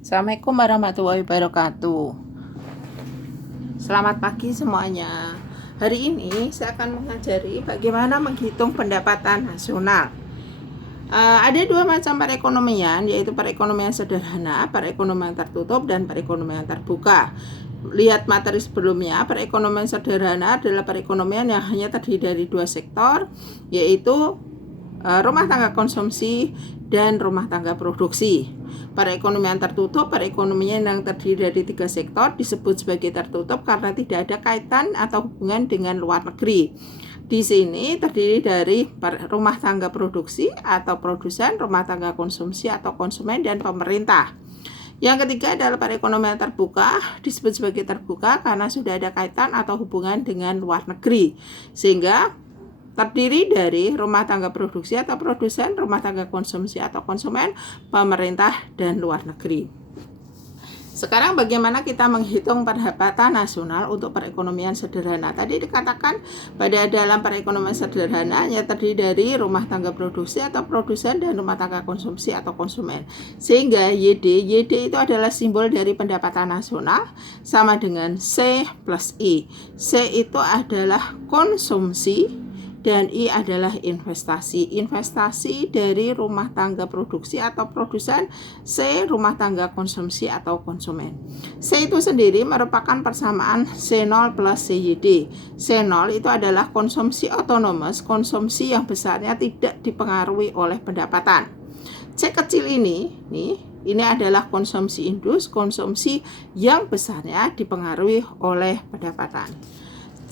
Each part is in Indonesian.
Assalamualaikum warahmatullahi wabarakatuh. Selamat pagi semuanya. Hari ini saya akan mengajari bagaimana menghitung pendapatan nasional. Ada dua macam perekonomian, yaitu perekonomian sederhana, perekonomian tertutup, dan perekonomian terbuka. Lihat materi sebelumnya. Perekonomian sederhana adalah perekonomian yang hanya terdiri dari dua sektor, yaitu rumah tangga konsumsi dan rumah tangga produksi. Perekonomian tertutup, perekonomian yang terdiri dari tiga sektor, disebut sebagai tertutup karena tidak ada kaitan atau hubungan dengan luar negeri. Di sini terdiri dari rumah tangga produksi atau produsen, rumah tangga konsumsi atau konsumen, dan pemerintah. Yang ketiga adalah perekonomian terbuka, disebut sebagai terbuka karena sudah ada kaitan atau hubungan dengan luar negeri, sehingga terdiri dari rumah tangga produksi atau produsen, rumah tangga konsumsi atau konsumen, pemerintah, dan luar negeri. Sekarang bagaimana kita menghitung pendapatan nasional untuk perekonomian sederhana? Tadi dikatakan pada dalam perekonomian sederhana hanya terdiri dari rumah tangga produksi atau produsen dan rumah tangga konsumsi atau konsumen. Sehingga YD itu adalah simbol dari pendapatan nasional sama dengan C plus I. C itu adalah konsumsi dan I adalah investasi. Investasi dari rumah tangga produksi atau produsen, C rumah tangga konsumsi atau konsumen. C itu sendiri merupakan persamaan C0 plus CYD. C0 itu adalah konsumsi otonomus, konsumsi yang besarnya tidak dipengaruhi oleh pendapatan. C kecil ini adalah konsumsi indus, konsumsi yang besarnya dipengaruhi oleh pendapatan.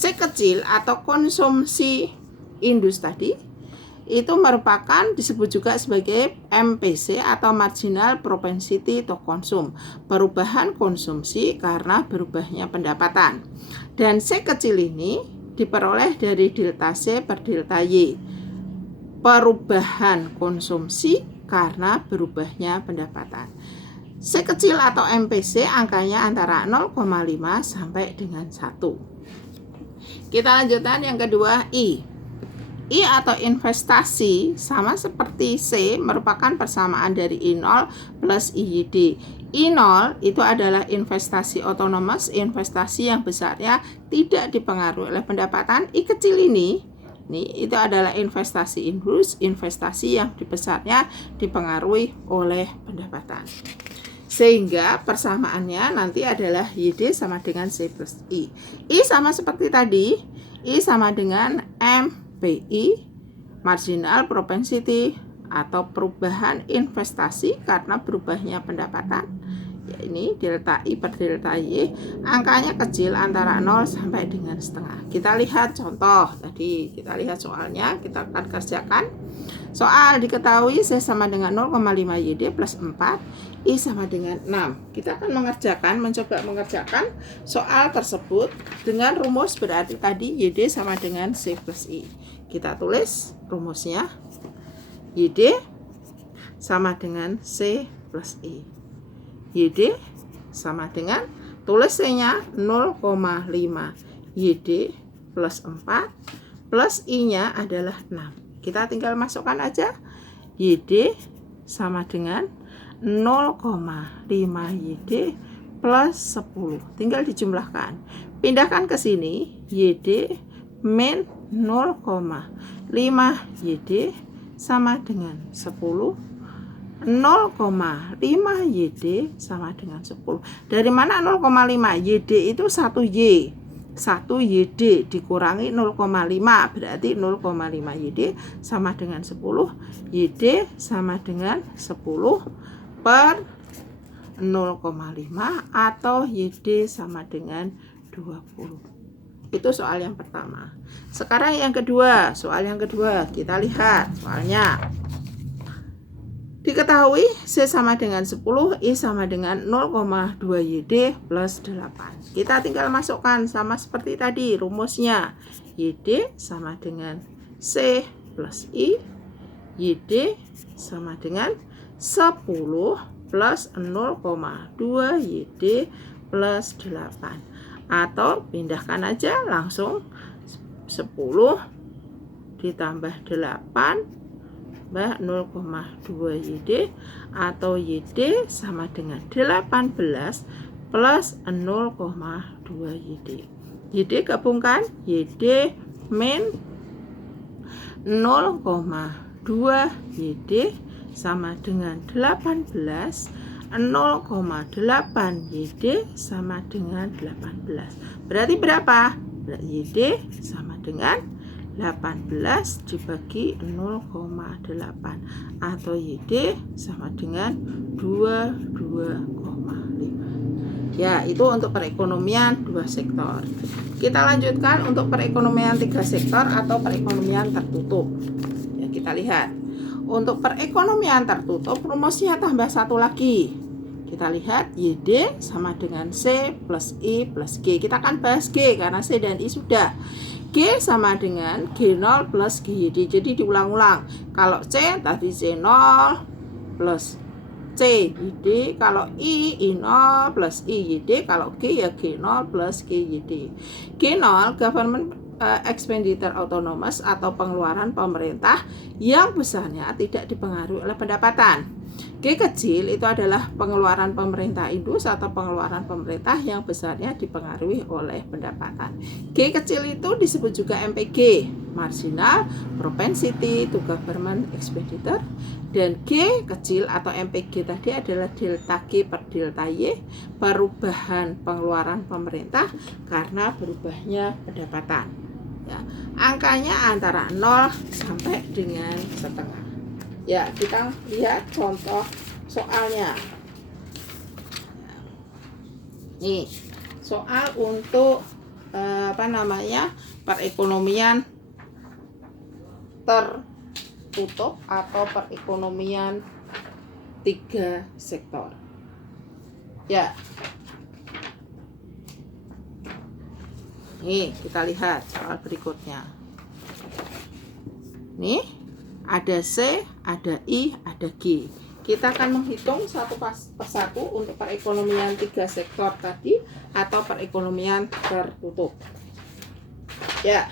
C kecil atau konsumsi indus tadi itu merupakan disebut juga sebagai MPC atau marginal propensity to consume, perubahan konsumsi karena berubahnya pendapatan. Dan C kecil ini diperoleh dari delta C per delta Y, perubahan konsumsi karena berubahnya pendapatan. C kecil atau MPC angkanya antara 0,5 sampai dengan 1. Kita lanjutkan yang kedua, I atau investasi sama seperti C merupakan persamaan dari I0 plus IYD. I0 itu adalah investasi otonomus, investasi yang besarnya tidak dipengaruhi oleh pendapatan. I kecil ini itu adalah investasi indus, investasi yang besarnya dipengaruhi oleh pendapatan. Sehingga persamaannya nanti adalah YD sama dengan C plus I. I sama seperti tadi, I sama dengan MPI, marginal propensity atau perubahan investasi karena berubahnya pendapatan. Ya, ini delta I per delta Y, angkanya kecil antara 0 sampai dengan setengah. Kita lihat contoh tadi, kita lihat soalnya, kita akan kerjakan. Soal diketahui C sama dengan 0,5 YD plus 4, I sama dengan 6. Kita akan mencoba mengerjakan soal tersebut dengan rumus, berarti tadi YD sama dengan C plus I. Kita tulis rumusnya, YD sama dengan C plus I. YD sama dengan, tulis C-nya 0,5 YD plus 4 plus I-nya adalah 6. Kita tinggal masukkan aja, YD sama dengan 0,5 YD plus 10. Tinggal dijumlahkan. Pindahkan ke sini, YD min 0,5 YD sama dengan 10. 0,5 YD sama dengan 10. Dari mana 0,5? YD itu 1Y. 1 YD dikurangi 0,5 berarti 0,5 YD sama dengan 10. YD sama dengan 10 per 0,5 atau YD sama dengan 20. Itu soal yang pertama. Sekarang yang kedua, soal yang kedua kita lihat soalnya. Diketahui C sama dengan 10, I sama dengan 0,2 YD plus 8. Kita tinggal masukkan sama seperti tadi rumusnya. YD sama dengan C plus I, YD sama dengan 10 plus 0,2 YD plus 8. Atau pindahkan aja langsung 10 ditambah 8 ditambah 0,2 YD atau YD sama dengan 18 plus 0,2 YD. YD gabungkan, YD min 0,2 YD sama dengan 18, 0,8 YD sama dengan 18. Berarti berapa? YD sama dengan 18 dibagi 0,8 atau YD sama dengan 22,5. Ya, itu untuk perekonomian 2 sektor. Kita lanjutkan untuk perekonomian 3 sektor atau perekonomian tertutup. Ya, kita lihat. Untuk perekonomian tertutup, rumusnya tambah satu lagi. Kita lihat YD sama dengan C plus I plus G. Kita akan bahas G karena C dan I sudah. G sama dengan G0 plus GYD. Jadi diulang-ulang. Kalau C tadi C0 plus C YD, kalau I0 plus IYD, kalau G ya G0 plus GYD. G0 government expenditure autonomous atau pengeluaran pemerintah yang besarnya tidak dipengaruhi oleh pendapatan. G kecil itu adalah pengeluaran pemerintah indus atau pengeluaran pemerintah yang besarnya dipengaruhi oleh pendapatan. G kecil itu disebut juga MPG, marginal propensity to government expenditure, dan G kecil atau MPG tadi adalah delta G per delta Y, perubahan pengeluaran pemerintah karena berubahnya pendapatan. Ya, angkanya antara 0 sampai dengan setengah. Ya, kita lihat contoh soalnya. Nih, soal untuk perekonomian tertutup atau perekonomian 3 sektor. Ya. Nih, kita lihat soal berikutnya. Nih, ada C, ada I, ada G. Kita akan menghitung satu persatu untuk perekonomian 3 sektor tadi atau perekonomian tertutup. Ya,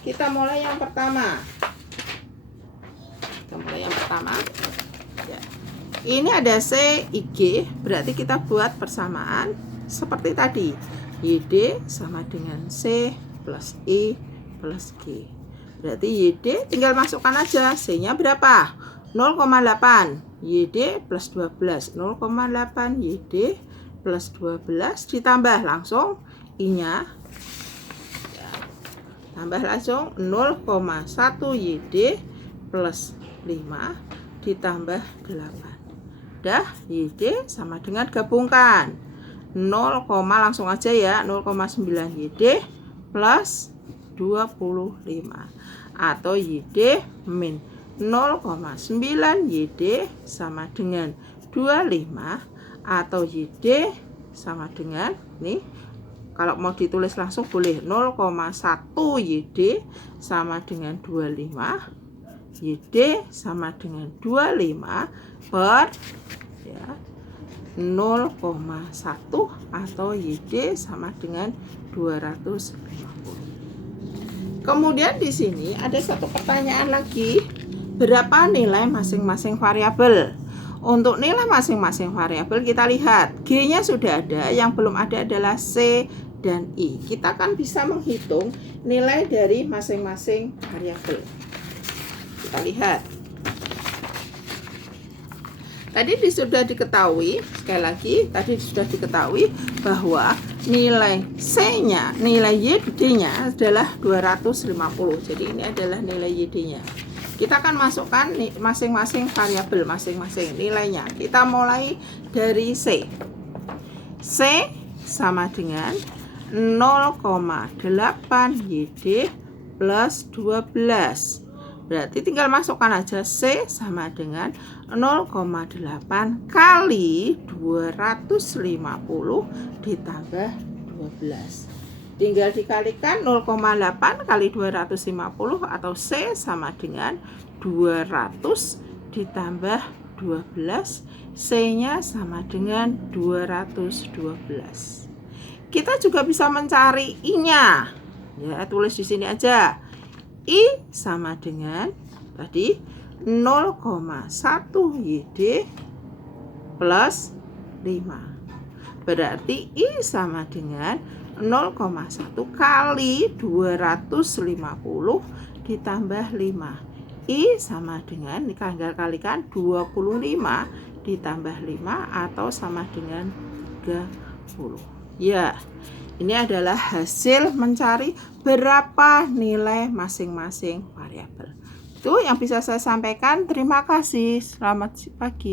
kita mulai yang pertama. Ya. Ini ada C, I, G. Berarti kita buat persamaan seperti tadi. YD sama dengan C plus I plus G. Berarti YD tinggal masukkan aja. C-nya berapa? 0,8. YD plus 12. 0,8 YD plus 12 ditambah langsung I-nya. Ya. Tambah langsung 0,1 YD plus 5 ditambah 8. Dah, YD sama dengan gabungkan. 0, langsung aja ya. 0,9 YD plus 25 atau YD min 0,9 YD sama dengan 25 atau YD sama dengan nih, kalau mau ditulis langsung boleh 0,1 YD sama dengan 25, YD sama dengan 25 per ya 0,1 atau YD sama dengan 250. Kemudian di sini ada satu pertanyaan lagi, berapa nilai masing-masing variabel? Untuk nilai masing-masing variabel kita lihat, G-nya sudah ada, yang belum ada adalah C dan I. Kita kan bisa menghitung nilai dari masing-masing variabel. Kita lihat. Tadi sudah diketahui, sekali lagi, tadi sudah diketahui bahwa nilai C-nya, nilai YD-nya adalah 250. Jadi ini adalah nilai YD-nya. Kita akan masukkan masing-masing variabel, masing-masing nilainya. Kita mulai dari C. C sama dengan 0,8 YD plus 12. Berarti tinggal masukkan aja C sama dengan 0,8 kali 250 ditambah 12. Tinggal dikalikan 0,8 kali 250 atau C sama dengan 200 ditambah 12. C-nya sama dengan 212. Kita juga bisa mencari I-nya. Ya, tulis di sini aja. I sama dengan tadi 0,1 YD plus 5. Berarti I sama dengan 0,1 kali 250 ditambah 5. I sama dengan, tinggal kalikan, 25 ditambah 5 atau sama dengan 30. Ya, ini adalah hasil mencari berapa nilai masing-masing variabel. Itu yang bisa saya sampaikan. Terima kasih. Selamat pagi.